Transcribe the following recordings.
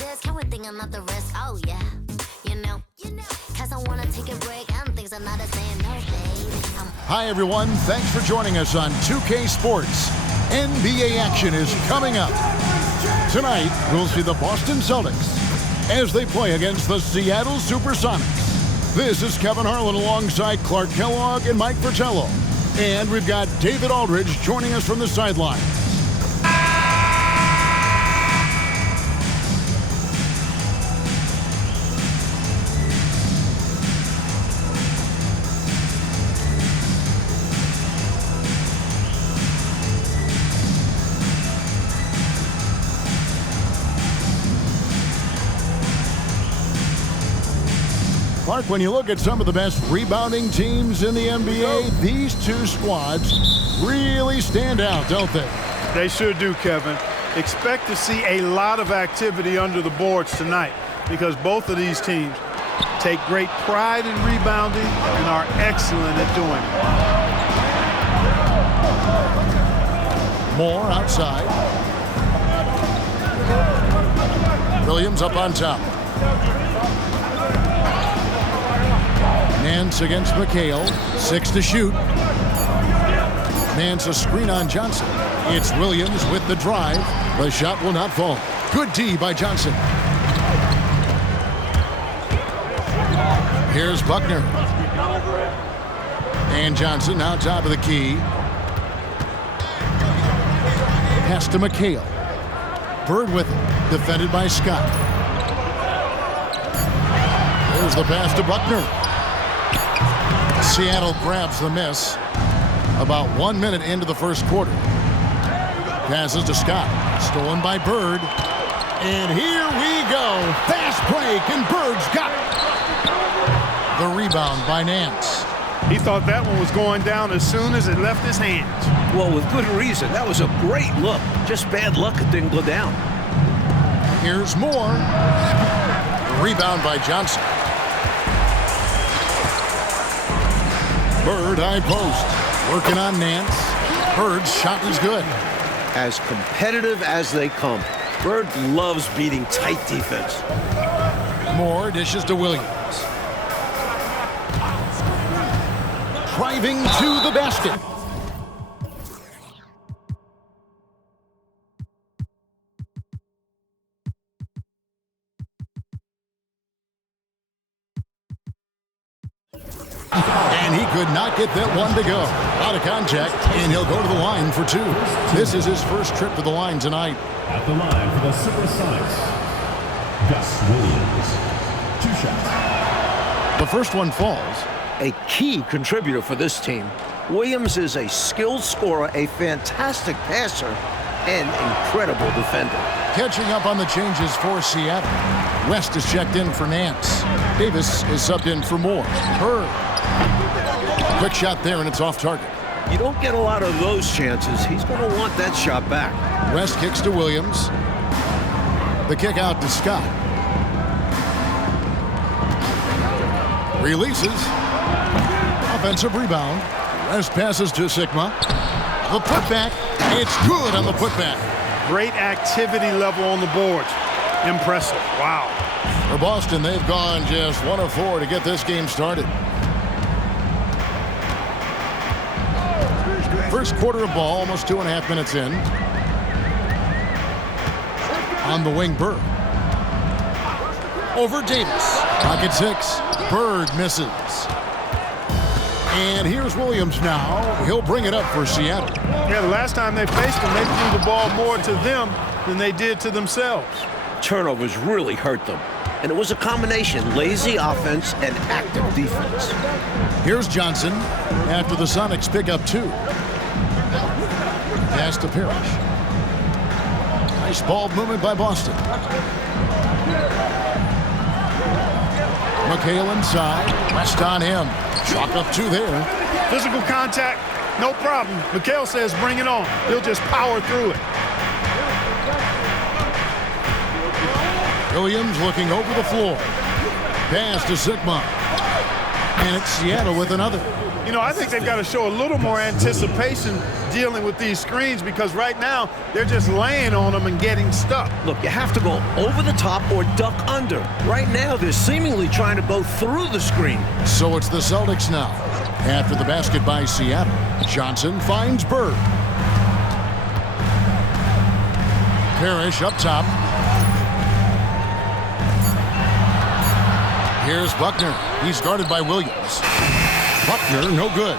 this? Can we think about the rest? Oh yeah, you know, cause I wanna take a break and things are not the same, no baby. Hi everyone, thanks for joining us on 2K Sports. NBA action is coming up. Tonight, we'll see the Boston Celtics as they play against the Seattle SuperSonics. This is Kevin Harlan alongside Clark Kellogg and Mike Fratello. And we've got David Aldridge joining us from the sideline. Clark, when you look at some of the best rebounding teams in the NBA, these two squads really stand out, don't they? They sure do, Kevin. Expect to see a lot of activity under the boards tonight because both of these teams take great pride in rebounding and are excellent at doing it. Moore outside. Williams up on top. Nance against McHale. 6 to shoot. Nance a screen on Johnson. It's Williams with the drive. The shot will not fall. Good D by Johnson. Here's Buckner. And Johnson now top of the key. Pass to McHale. Bird with it. Defended by Scott. There's the pass to Buckner. Seattle grabs the miss about 1 minute into the first quarter. Passes to Scott. Stolen by Bird. And here we go. Fast break, and Bird's got it. The rebound by Nance. He thought that one was going down as soon as it left his hands. Well, with good reason. That was a great look. Just bad luck it didn't go down. Here's Moore. Rebound by Johnson. Bird high post. Working on Nance. Bird's shot is good. As competitive as they come. Bird loves beating tight defense. Moore dishes to Williams. Driving to the basket. And he could not get that one to go. Out of contact, and he'll go to the line for 2. This is his first trip to the line tonight. At the line for the SuperSonics, Gus Williams. 2 shots. The first one falls. A key contributor for this team. Williams is a skilled scorer, a fantastic passer, and incredible defender. Catching up on the changes for Seattle. West is checked in for Nance. Davis is subbed in for Moore. Bird. Quick shot there, and it's off target. You don't get a lot of those chances. He's going to want that shot back. West kicks to Williams. The kick out to Scott. Releases. Offensive rebound. West passes to Sigma. The putback. It's good on the putback. Great activity level on the boards. Impressive. Wow. For Boston, they've gone just 1 of 4 to get this game started. First quarter of ball, almost 2.5 minutes in. On the wing, Bird. Over Davis. Pocket 6. Bird misses. And here's Williams now. He'll bring it up for Seattle. Yeah, the last time they faced them, they threw the ball more to them than they did to themselves. Turnovers really hurt them. And it was a combination, lazy offense and active defense. Here's Johnson after the Sonics pick up 2. Pass to Parrish. Nice ball movement by Boston. McHale inside. West on him. Chalk up 2 there. Physical contact, no problem. McHale says bring it on. He'll just power through it. Williams looking over the floor. Pass to Sigma. And it's Seattle with another. You know, I think they've got to show a little more anticipation dealing with these screens because right now they're just laying on them and getting stuck. Look, you have to go over the top or duck under. Right now, they're seemingly trying to go through the screen. So it's the Celtics now. After the basket by Seattle, Johnson finds Bird. Parrish up top. Here's Buckner. He's guarded by Williams. Buckner, no good.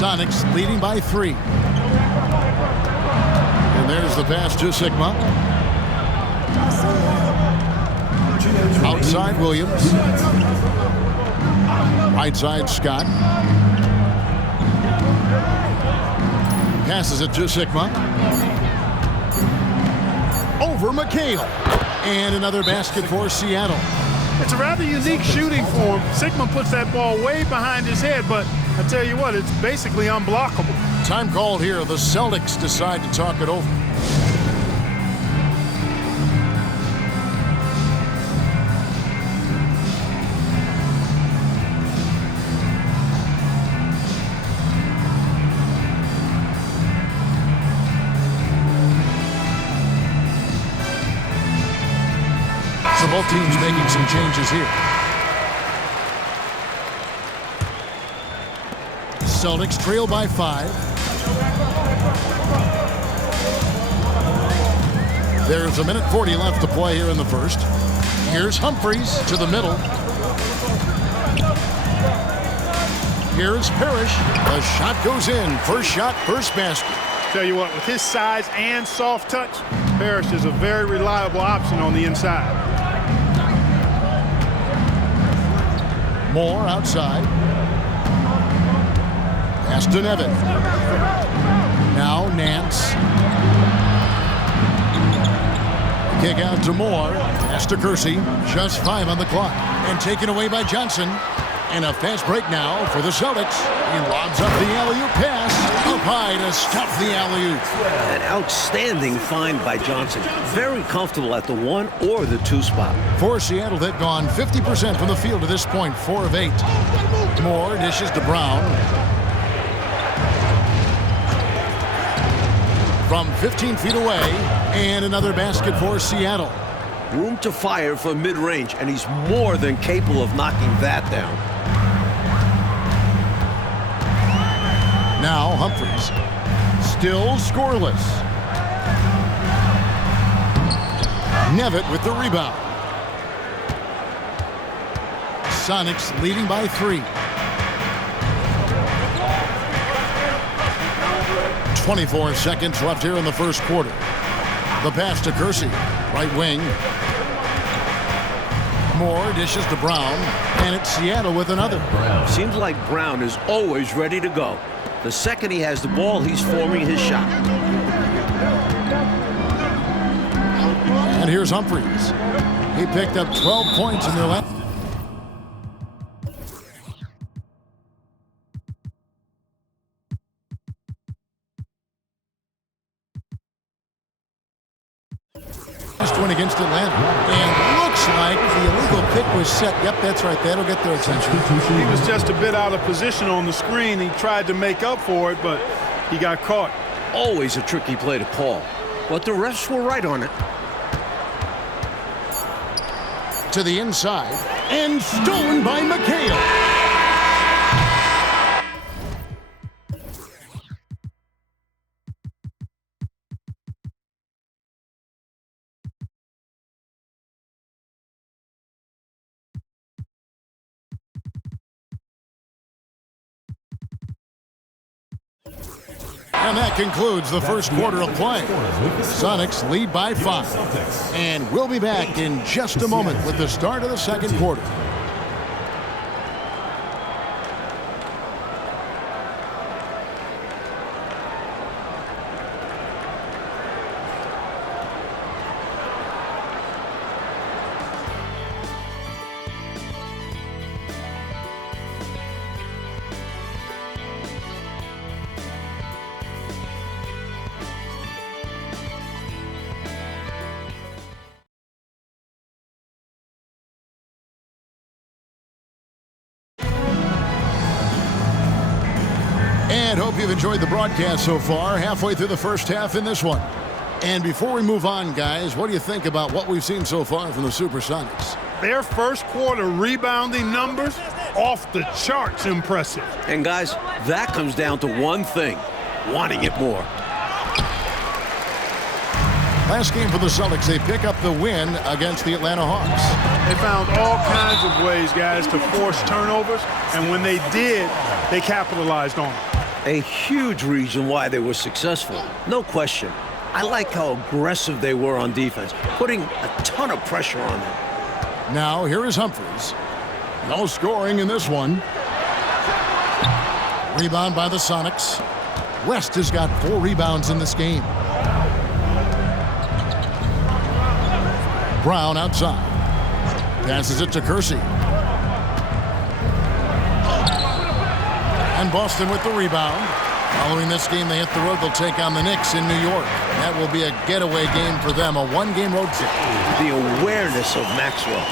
Sonics leading by 3. And there's the pass to Sigma. Outside Williams. Right side Scott. Passes it to Sigma. Over McHale. And another basket for Seattle. It's a rather unique shooting form. Sigma puts that ball way behind his head, but I tell you what, it's basically unblockable. Time called here. The Celtics decide to talk it over. So both teams making some changes here. Celtics trail by 5. There's 1:40 left to play here in the first. Here's Humphries to the middle. Here's Parrish. The shot goes in. First shot, first basket. Tell you what, with his size and soft touch, Parrish is a very reliable option on the inside. Moore outside. Pass to Nevin. Now Nance. Kick out to Moore. Pass to Kersey. Just 5 on the clock. And taken away by Johnson. And a fast break now for the Celtics. He lobs up the alley-oop pass. Up high to stop the alley-oop. An outstanding find by Johnson. Very comfortable at the 1 or the 2 spot. For Seattle, they've gone 50% from the field to this point, 4 of 8. Moore dishes to Brown. From 15 feet away, and another basket for Seattle. Room to fire for mid-range, and he's more than capable of knocking that down. Now Humphries. Still scoreless. Nevitt with the rebound. Sonics leading by 3. 24 seconds left here in the first quarter. The pass to Kersey. Right wing. Moore dishes to Brown. And it's Seattle with another. Seems like Brown is always ready to go. The second he has the ball, he's forming his shot. And here's Humphries. He picked up 12 points in their last. Win against Atlanta. And looks like the illegal pick was set. Yep, that's right. That'll get their attention. He was just a bit out of position on the screen. He tried to make up for it, but he got caught. Always a tricky play to call, but the refs were right on it. To the inside, and stolen by McHale. And that concludes the first quarter of play. Sonics lead by 5. And we'll be back in just a moment with the start of the second quarter. Hope you've enjoyed the broadcast so far, halfway through the first half in this one. And before we move on, guys, what do you think about what we've seen so far from the SuperSonics? Their first quarter rebounding numbers, off the charts impressive. And guys, that comes down to one thing, wanting it more. Last game for the Celtics, they pick up the win against the Atlanta Hawks. They found all kinds of ways, guys, to force turnovers, and when they did, they capitalized on it. A huge reason why they were successful, no question. I like how aggressive they were on defense, putting a ton of pressure on them. Now, here is Humphries. No scoring in this one. Rebound by the Sonics. West has got 4 rebounds in this game. Brown outside. Passes it to Kersey. And Boston with the rebound. Following this game, they hit the road. They'll take on the Knicks in New York. That will be a getaway game for them, a one-game road trip. The awareness of Maxwell.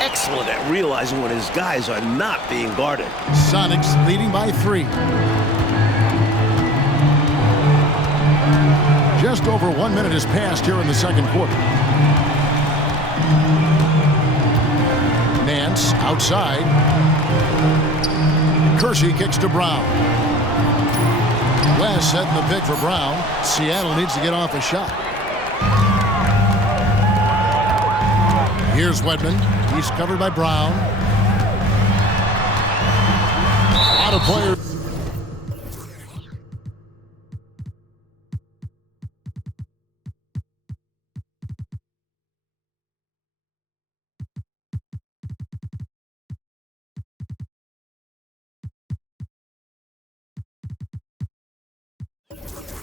Excellent at realizing when his guys are not being guarded. Sonics leading by 3. Just over 1 minute has passed here in the second quarter. Nance outside. Kersey kicks to Brown. West setting the pick for Brown. Seattle needs to get off a shot. Here's Wedman. He's covered by Brown. Out of players.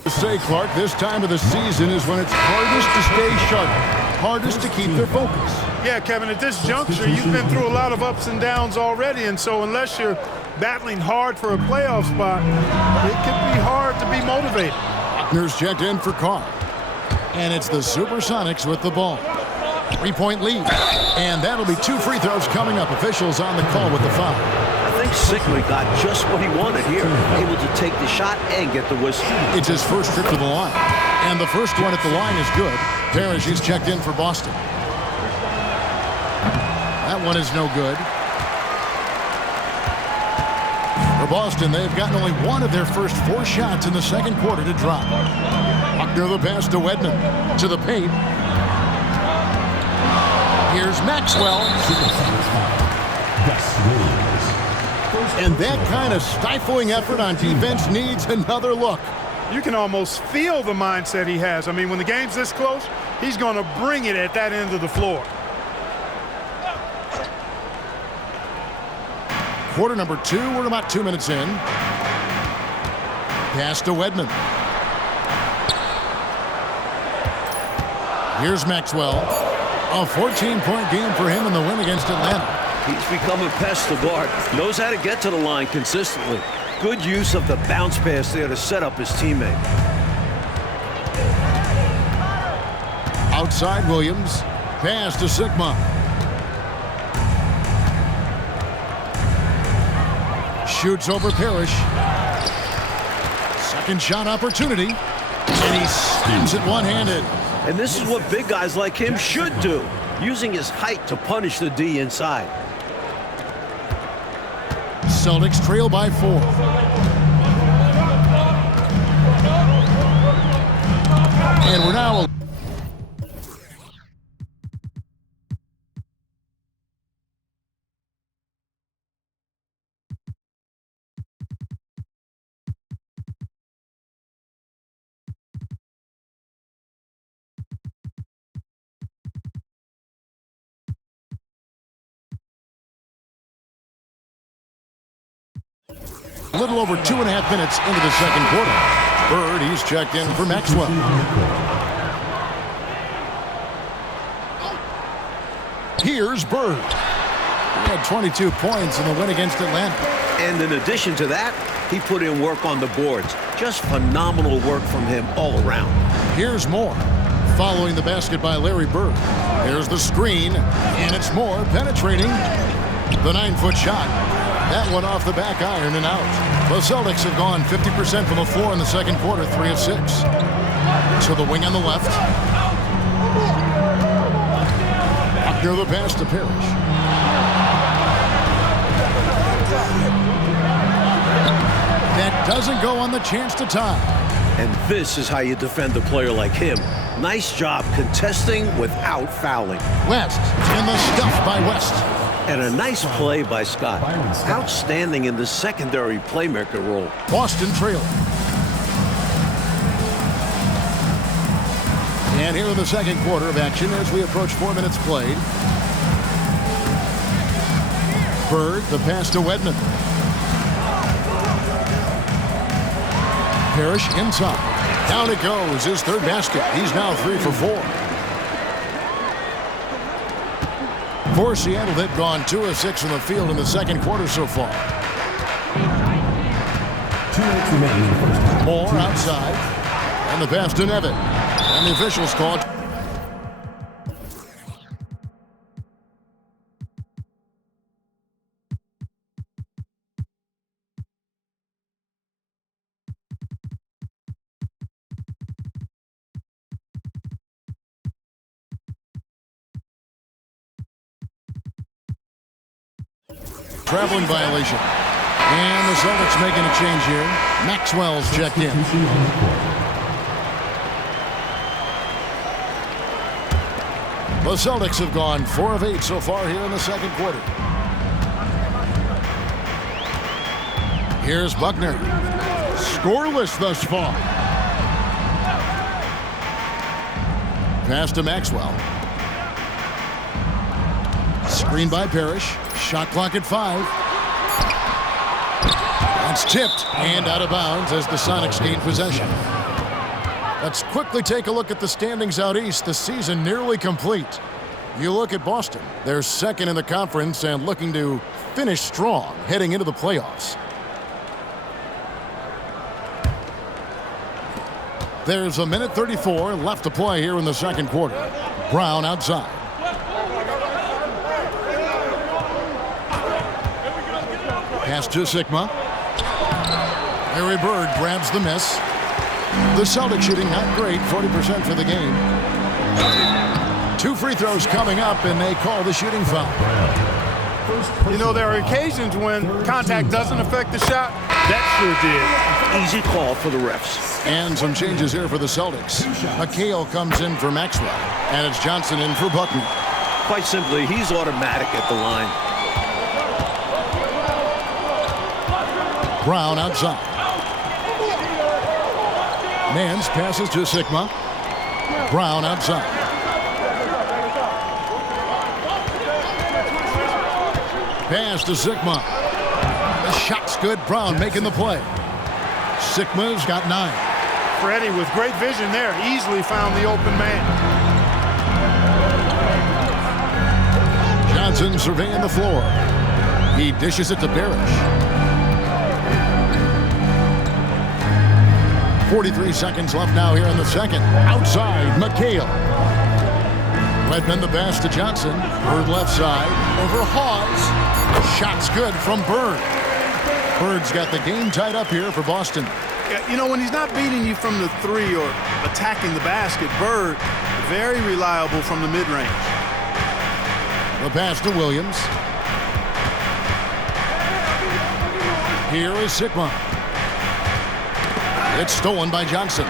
Say, Clark, this time of the season is when it's hardest to stay sharp, hardest to keep their focus. Yeah, Kevin, at this juncture, you've been through a lot of ups and downs already, and so unless you're battling hard for a playoff spot, it could be hard to be motivated. Buckner's checked in for Carr. And it's the SuperSonics with the ball. 3-point lead. And that'll be 2 free throws coming up. Officials on the call with the foul. I think Sigley got just what he wanted here, able to take the shot and get the whistle. It's his first trip to the line. And the first one at the line is good. Parrish is checked in for Boston. That one is no good. For Boston, they've gotten only one of their first 4 shots in the second quarter to drop. Buckner the pass to Wedman. To the paint. Here's Maxwell. And that kind of stifling effort on defense needs another look. You can almost feel the mindset he has. I mean, when the game's this close, he's going to bring it at that end of the floor. Quarter number 2, we're about 2 minutes in. Pass to Wedman. Here's Maxwell. A 14-point game for him in the win against Atlanta. He's become a pest to guard. Knows how to get to the line consistently. Good use of the bounce pass there to set up his teammate. Outside Williams. Pass to Sigma. Shoots over Parrish. Second shot opportunity. And he slams it one-handed. And this is what big guys like him should do, using his height to punish the D inside. Celtics trail by 4. And we're now... A little over 2.5 minutes into the second quarter. Bird, he's checked in for Maxwell. Here's Bird. He had 22 points in the win against Atlanta. And in addition to that, he put in work on the boards. Just phenomenal work from him all around. Here's Moore. Following the basket by Larry Bird. There's the screen, and it's Moore penetrating. The 9-foot shot. That one off the back iron and out. The Celtics have gone 50% from the floor in the second quarter, 3 of 6. To the wing on the left. Near the pass to Parrish. That doesn't go on the chance to tie. And this is how you defend a player like him. Nice job contesting without fouling. West, and the stuff by West. And a nice play by Scott. Outstanding in the secondary playmaker role. Boston trailing. And here in the second quarter of action as we approach 4 minutes played. Bird, the pass to Wedman. Parrish inside. Down it goes, his third basket. He's now 3 for 4. For Seattle, they've gone 2 of 6 from the field in the second quarter so far. 2 minutes remaining in the first half. Moore outside. And the pass to Nevin. And the officials call it. Traveling violation. And the Celtics making a change here. Maxwell's checked in. The Celtics have gone 4 of 8 so far here in the second quarter. Here's Buckner. Scoreless thus far. Pass to Maxwell. Screen by Parrish. Shot clock at 5. That's tipped and out of bounds as the Sonics gain possession. Let's quickly take a look at the standings out east. The season nearly complete. You look at Boston. They're second in the conference and looking to finish strong heading into the playoffs. There's a minute 34 left to play here in the second quarter. Brown outside. Pass to Sigma. Larry Bird grabs the miss. The Celtics shooting not great, 40% for the game. 2 free throws coming up, and they call the shooting foul. You know, there are occasions when contact doesn't affect the shot. That sure did. Easy call for the refs. And some changes here for the Celtics. McHale comes in for Maxwell, and it's Johnson in for Buckner. Quite simply, he's automatic at the line. Brown outside. Nance passes to Sigma. Brown outside. Pass to Sigma. The shot's good. Brown making the play. Sigma's got 9. Freddie with great vision there. Easily found the open man. Johnson surveying the floor. He dishes it to Parrish. 43 seconds left now here in the second. Outside, McHale. Redmond the pass to Johnson. Bird left side. Over Hawes. Shot's good from Bird. Bird's got the game tied up here for Boston. Yeah, you know, when he's not beating you from the 3 or attacking the basket, Bird, very reliable from the mid-range. The pass to Williams. Here is Sigma. It's stolen by Johnson.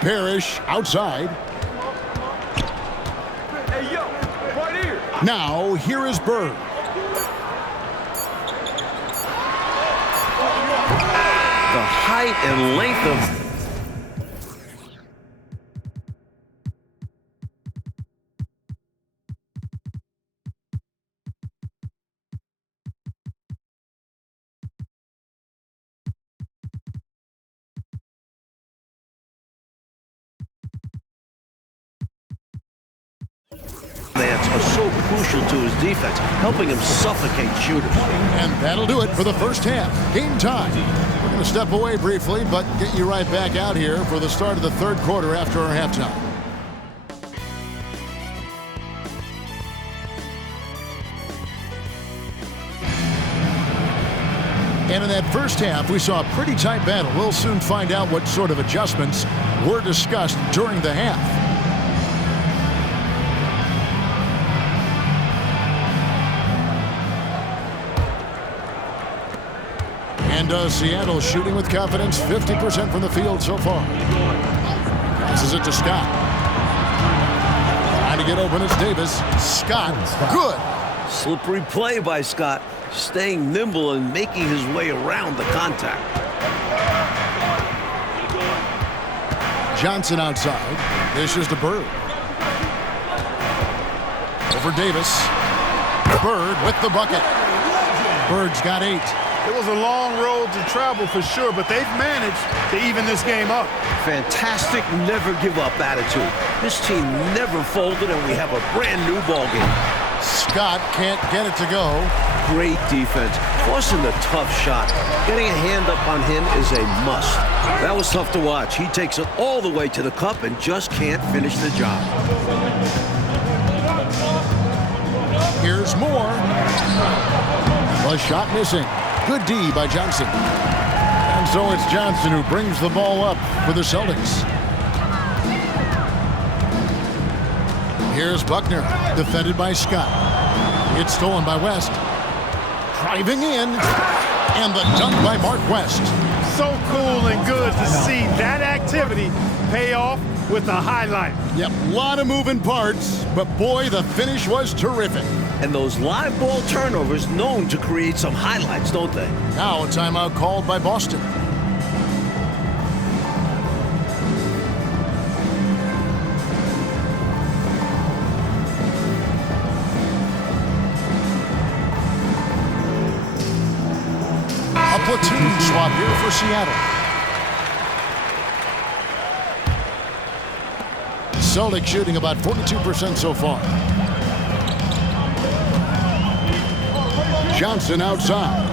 Parrish outside. Hey, yo, right here. Now, here is Bird. The height and length of... are so crucial to his defense, helping him suffocate shooters. And that'll do it for the first half. Game time. We're going to step away briefly, but get you right back out here for the start of the third quarter after our halftime. And in that first half, we saw a pretty tight battle. We'll soon find out what sort of adjustments were discussed during the half. And Seattle shooting with confidence, 50% from the field so far. Passes it to Scott. Trying to get open, it's Davis. Scott, good. Slippery play by Scott, staying nimble and making his way around the contact. Johnson outside. Dishes to Bird. Over Davis. Bird with the bucket. Bird's got 8. It was a long road to travel for sure, but they've managed to even this game up. Fantastic never give up attitude. This team never folded, and we have a brand new ball game. Scott can't get it to go. Great defense, forcing the tough shot. Getting a hand up on him is a must. That was tough to watch. He takes it all the way to the cup and just can't finish the job. Here's more. The shot missing. Good D by Johnson. And so it's Johnson who brings the ball up for the Celtics. Here's Buckner, defended by Scott. It's stolen by West. Driving in, and the dunk by Mark West. So cool and good to see that activity pay off with a highlight. Yep, a lot of moving parts, but boy, the finish was terrific. And those live ball turnovers known to create some highlights, don't they? Now a timeout called by Boston. A platoon swap here for Seattle. Celtics shooting about 42% so far. Johnson outside.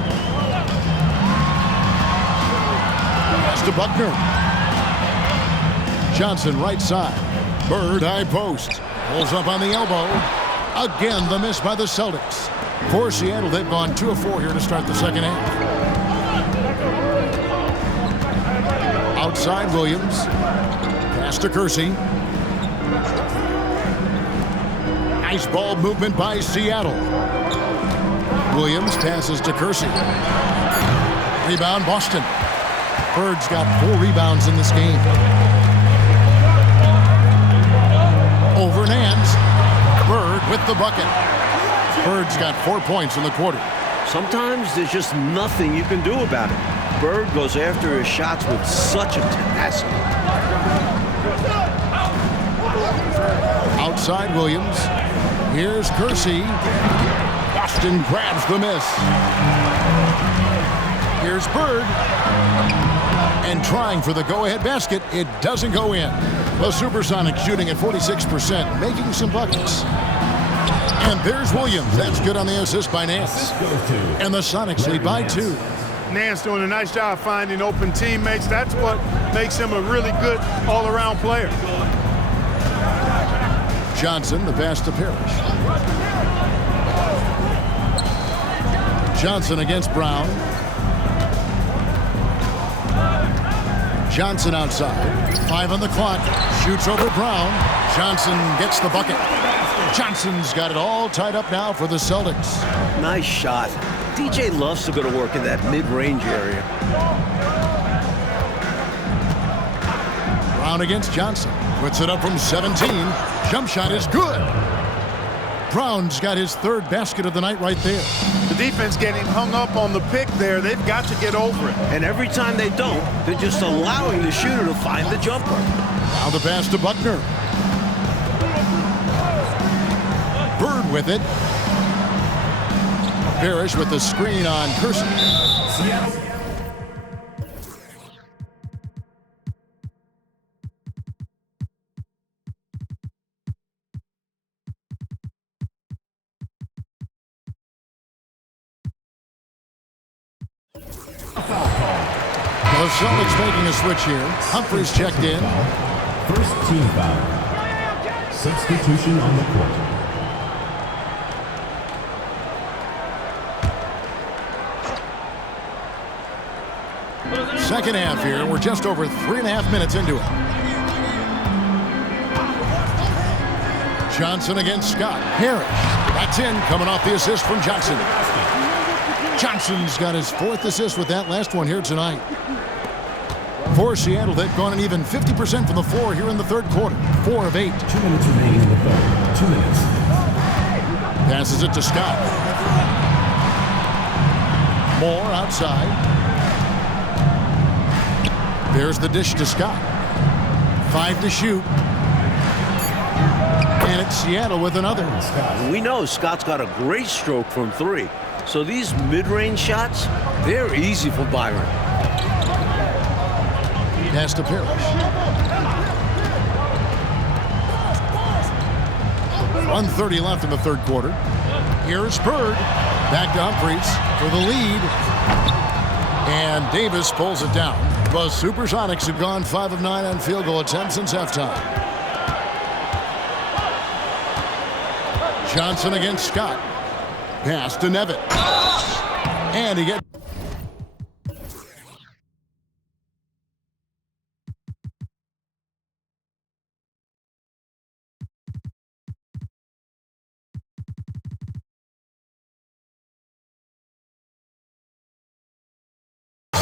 Pass to Buckner. Johnson right side. Bird high post. Pulls up on the elbow. Again, the miss by the Celtics. For Seattle, they've gone 2 of 4 here to start the second half. Outside Williams. Pass to Kersey. Nice ball movement by Seattle. Williams passes to Kersey. Rebound Boston. Bird's got 4 rebounds in this game. Over Nance. Bird with the bucket. Bird's got 4 points in the quarter. Sometimes there's just nothing you can do about it. Bird goes after his shots with such a tenacity. Outside Williams. Here's Kersey. Boston grabs the miss. Here's Bird. And trying for the go-ahead basket. It doesn't go in. The SuperSonics shooting at 46%, making some buckets. And there's Williams. That's good on the assist by Nance. And the Sonics lead by 2. Nance doing a nice job finding open teammates. That's what makes him a really good all-around player. Johnson, the pass to Parrish. Johnson against Brown. Johnson outside. 5 on the clock. Shoots over Brown. Johnson gets the bucket. Johnson's got it all tied up now for the Celtics. Nice shot. DJ loves to go to work in that mid-range area. Brown against Johnson. Puts it up from 17. Jump shot is good. Brown's got his 3rd basket of the night right there. The defense getting hung up on the pick there. They've got to get over it. And every time they don't, they're just allowing the shooter to find the jumper. Now the pass to Buckner. Bird with it. Parrish with the screen on Kersey. The Celtics making a switch here. Humphries checked in. First team foul. Substitution on the court. second half here. We're just over 3.5 minutes into it. Johnson against Scott. Harris. That's in, coming off the assist from Johnson. Johnson's got his 4th assist with that last one here tonight. For Seattle, they've gone an even 50% from the floor here in the third quarter. 4 of 8. 2 minutes remaining in the third. 2 minutes. Passes it to Scott. Moore outside. There's the dish to Scott. 5 to shoot. And it's Seattle with another. We know Scott's got a great stroke from 3. So these mid-range shots, they're easy for Byron. Pass to Parrish. 1:30 left in the third quarter. Here's Bird. Back to Humphries for the lead. And Davis pulls it down. The SuperSonics have gone 5 of 9 on field goal attempts since halftime. Johnson against Scott. Pass to Nevitt. And he gets...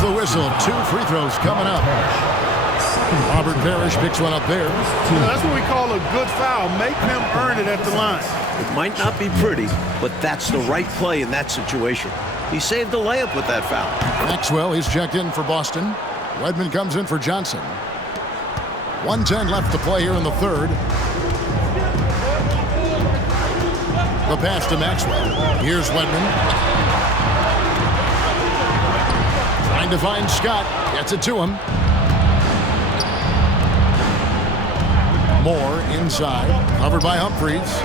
the whistle. 2 free throws coming up. Robert Parrish picks one up there. That's what we call a good foul. Make him earn it at the line. It might not be pretty, but that's the right play in that situation. He saved the layup with that foul. Maxwell, he's checked in for Boston. Wedman comes in for Johnson. 1:10 left to play here in the third. The pass to Maxwell. Here's Wedman. Trying to find Scott. Gets it to him. Moore inside. Covered by Humphries.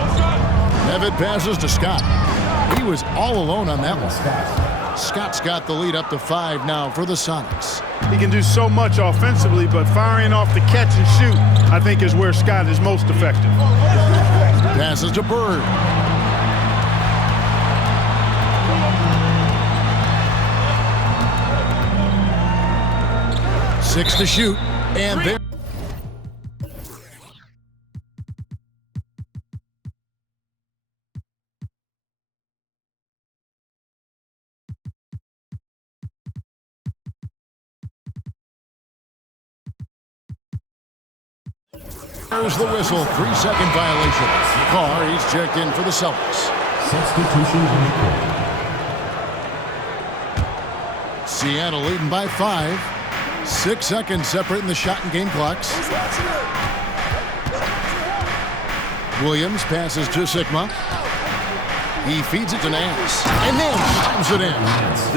Nevitt passes to Scott. He was all alone on that one. Scott's got the lead up to 5 now for the Sonics. He can do so much offensively, but firing off the catch and shoot, I think, is where Scott is most effective. Passes to Bird. Six to shoot, and there. There's the whistle. 3-second violation. Carr, he's checked in for the Celtics. Substitution on the court. Seattle leading by 5. 6 seconds separating the shot and game clocks. Williams passes to Sigma. He feeds it to Nance. And then slams it in.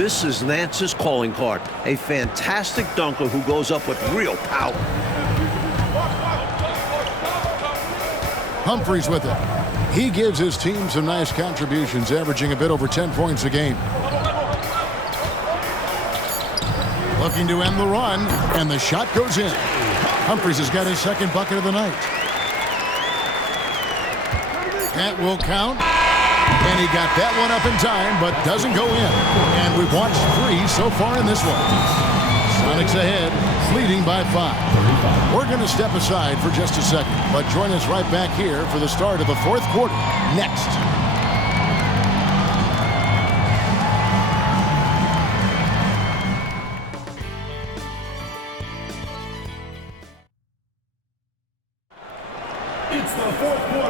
This is Nance's calling card. A fantastic dunker who goes up with real power. Humphries with it. He gives his team some nice contributions, averaging a bit over 10 points a game. Looking to end the run, and the shot goes in. Humphries has got his second bucket of the night. That will count. And he got that one up in time, but doesn't go in. And we've watched 3 so far in this one. Sonics ahead, leading by 5. We're going to step aside for just a second, but join us right back here for the start of the fourth quarter next.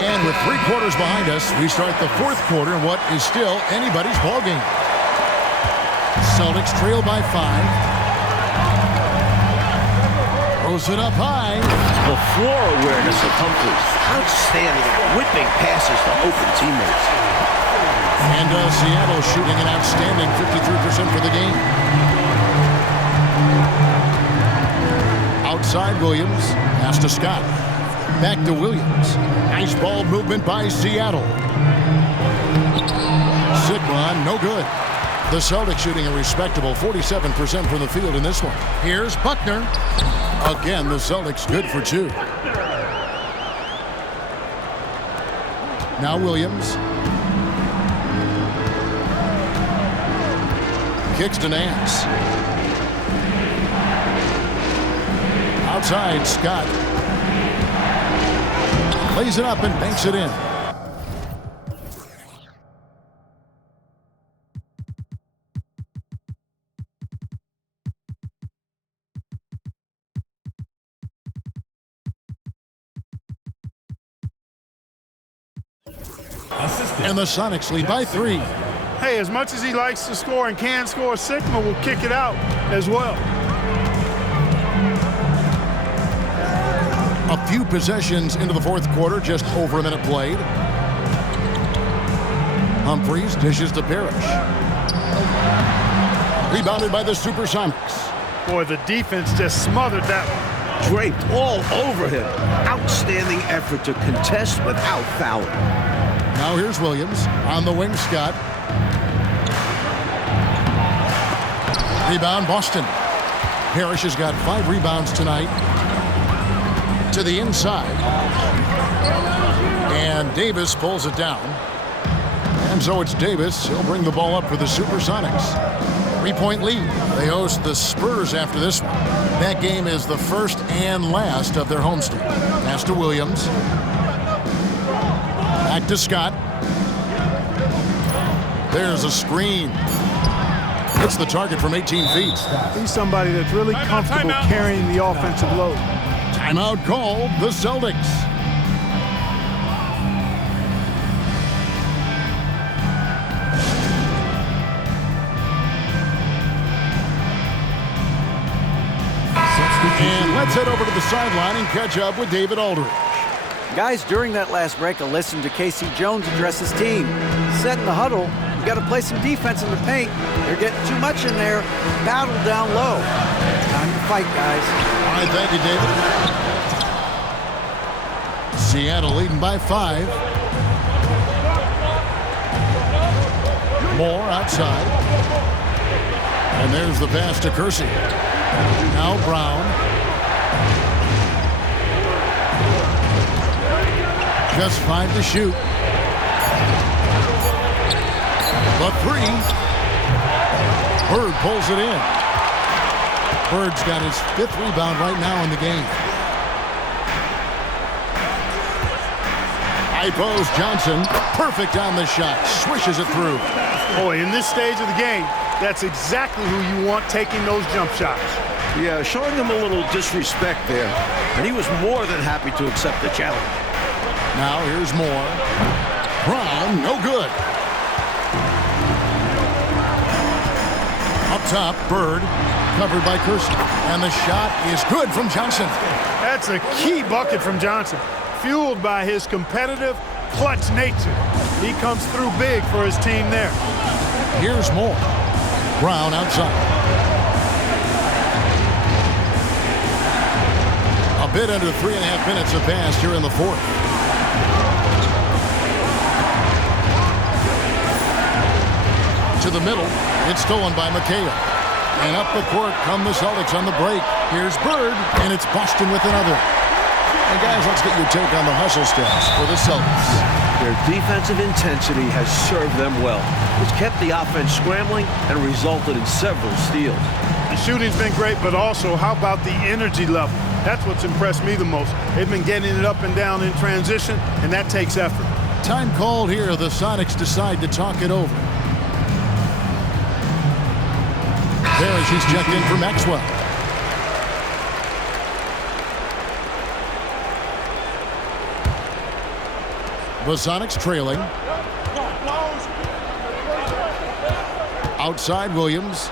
And with 3 quarters behind us, we start the fourth quarter in what is still anybody's ballgame. Celtics trail by 5. Throws it up high. The floor awareness of Humphries. Outstanding. Whipping passes to open teammates. And Seattle shooting an outstanding 53% for the game. Outside Williams. Pass to Scott. Back to Williams. Nice ball movement by Seattle. Sigma, no good. The Celtics shooting a respectable 47% from the field in this one. Here's Buckner. Again, the Celtics good for 2. Now Williams. Kicks to Nance. Outside, Scott. Lays it up and banks it in. And the Sonics lead by 3. Hey, as much as he likes to score and can score, Sigma will kick it out as well. A few possessions into the fourth quarter, just over a minute played. Humphreys dishes to Parrish. Rebounded by the SuperSonics. Boy, the defense just smothered that one. Draped all over him. Outstanding effort to contest without fouling. Now here's Williams on the wing. Scott. Rebound, Boston. Parrish has got 5 rebounds tonight. To the inside. And Davis pulls it down. And so it's Davis. He'll bring the ball up for the SuperSonics. 3-point lead. They host the Spurs after this one. That game is the first and last of their homestand. Pass to Williams. Back to Scott. There's a screen. Hits the target from 18 feet. He's somebody that's really comfortable carrying the offensive load. Timeout called, the Celtics. And let's head over to the sideline and catch up with David Aldridge. Guys, during that last break, I listened to Casey Jones address his team. Said in the huddle, you got to play some defense in the paint. They're getting too much in there. Battle down low. Time to fight, guys. All right, thank you, David. Seattle leading by 5. Moore outside. And there's the pass to Kersey. Now Brown. Just 5 to shoot. The 3. Bird pulls it in. Bird's got his 5th rebound right now in the game. High post, Johnson. Perfect on the shot. Swishes it through. Boy, in this stage of the game, that's exactly who you want taking those jump shots. Yeah, showing him a little disrespect there. And he was more than happy to accept the challenge. Now here's Moore. Brown, no good. Up top, Bird, covered by Kersey. And the shot is good from Johnson. That's a key bucket from Johnson, fueled by his competitive, clutch nature. He comes through big for his team there. Here's Moore. Brown outside. A bit under 3.5 minutes have passed here in the fourth. To the middle. It's stolen by McHale. And up the court come the Celtics on the break. Here's Bird, and it's Boston with another. And guys, let's get your take on the hustle stats for the Celtics. Their defensive intensity has served them well. It's kept the offense scrambling and resulted in several steals. The shooting's been great, but also how about the energy level? That's what's impressed me the most. They've been getting it up and down in transition, and that takes effort. Time called here. The Sonics decide to talk it over. Parrish, he's checked in for Maxwell. The Sonics trailing. Outside Williams.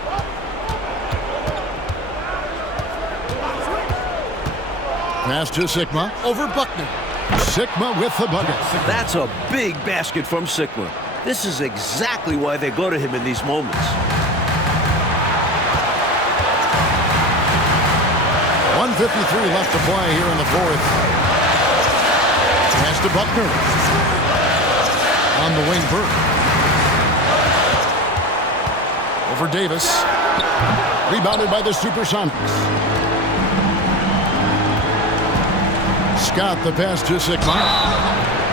Pass to Sigma over Buckner. Sigma with the bucket. That's a big basket from Sigma. This is exactly why they go to him in these moments. 1:53 left to play here in the fourth. Pass to Buckner. On the wing, Bird. Over Davis. Rebounded by the SuperSonics. Scott the pass to Sigma.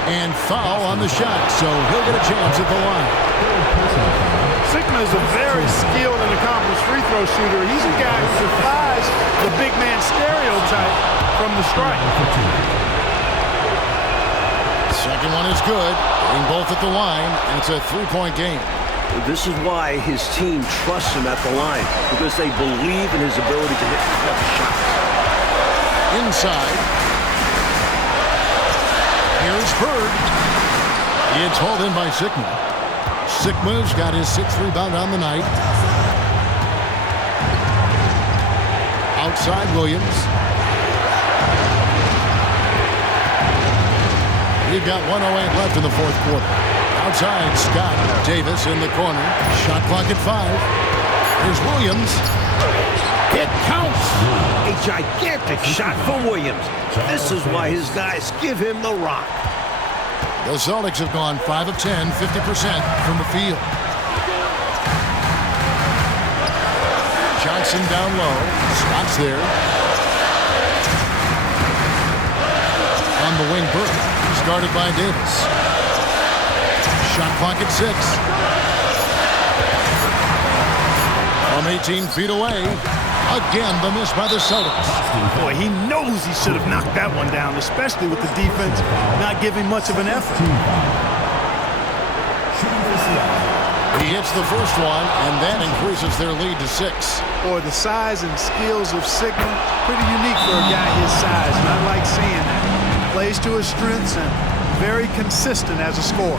And foul on the shot, so he'll get a chance at the line. Sigma is a very skilled and accomplished free throw shooter. He's a guy who defies the big man stereotype from the stripe. Second one is good. Getting both at the line, and it's a three-point game. This is why his team trusts him at the line, because they believe in his ability to hit tough shots. Inside. Here's Bird. It's hauled in by Sigma. Sigma's got his sixth rebound on the night. Outside Williams. We've got 1:08 left in the fourth quarter. Outside, Scott. Davis in the corner. Shot clock at 5. Here's Williams. It counts. A gigantic shot for Williams. This is why his guys give him the rock. The Celtics have gone 5 of 10, 50% from the field. Johnson down low. Scott's there. On the wing, Burke. Started by Davis. Shot clock at 6. From 18 feet away. Again, the miss by the Celtics. Boy, he knows he should have knocked that one down, especially with the defense not giving much of an effort. He hits the first one, and that increases their lead to 6. Boy, the size and skills of Sigma, pretty unique for a guy his size, and I like seeing that. Plays to his strengths and very consistent as a scorer.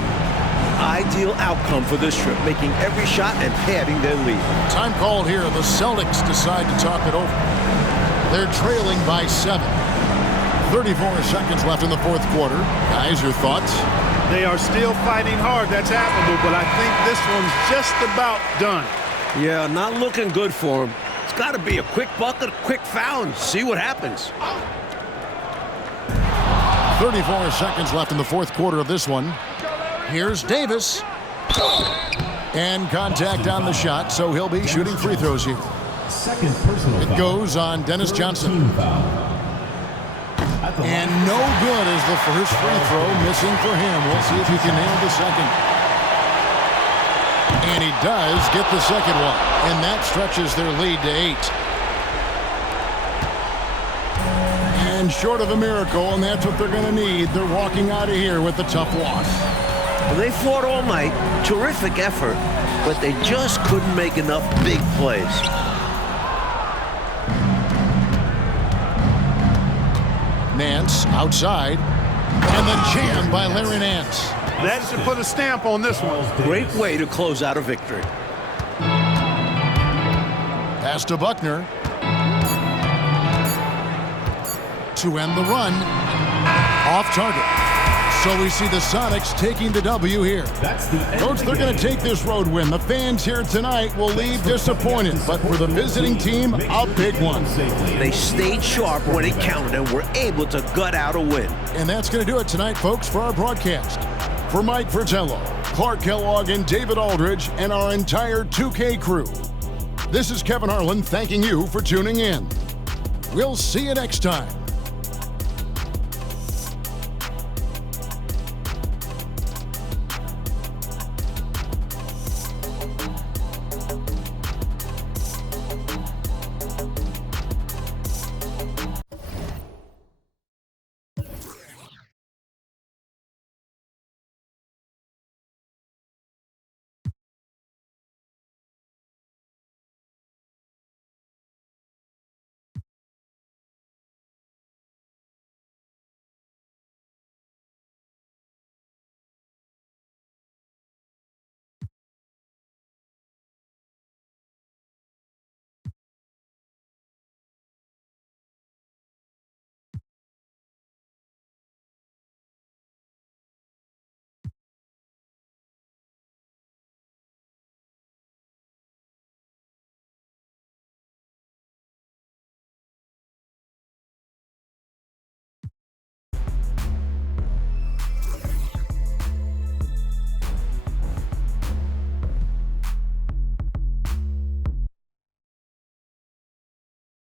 Ideal outcome for this trip, making every shot and padding their lead. Time called here. The Celtics decide to talk it over. They're trailing by 7. 34 seconds left in the fourth quarter. Guys, your thoughts? They are still fighting hard. That's admirable, but I think this one's just about done. Yeah, not looking good for him. It's got to be a quick bucket, a quick foul, and see what happens. 34 seconds left in the fourth quarter of this one. Here's Davis. And contact on the shot, so he'll be shooting free throws here. Second personal It foul. goes on Dennis Johnson. Team foul. At the And line. no good is the first free throw missing for him. We'll see if he can nail the second. And he does get the second one. And that stretches their lead to 8. And short of a miracle, and that's what they're going to need, they're walking out of here with a tough loss. They fought all night, terrific effort, but they just couldn't make enough big plays. Nance outside, and the jam by Larry Nance. That should put a stamp on this one. Great way to close out a victory. Pass to Buckner. To end the run. Off target. So we see the Sonics taking the W here. That's the end Coach, of the they're going game. to take this road win. The fans here tonight will leave disappointed, but for the visiting team, a big one. They stayed sharp when it counted and were able to gut out a win. And that's going to do it tonight, folks, for our broadcast. For Mike Fratello, Clark Kellogg, and David Aldridge, and our entire 2K crew, this is Kevin Harlan thanking you for tuning in. We'll see you next time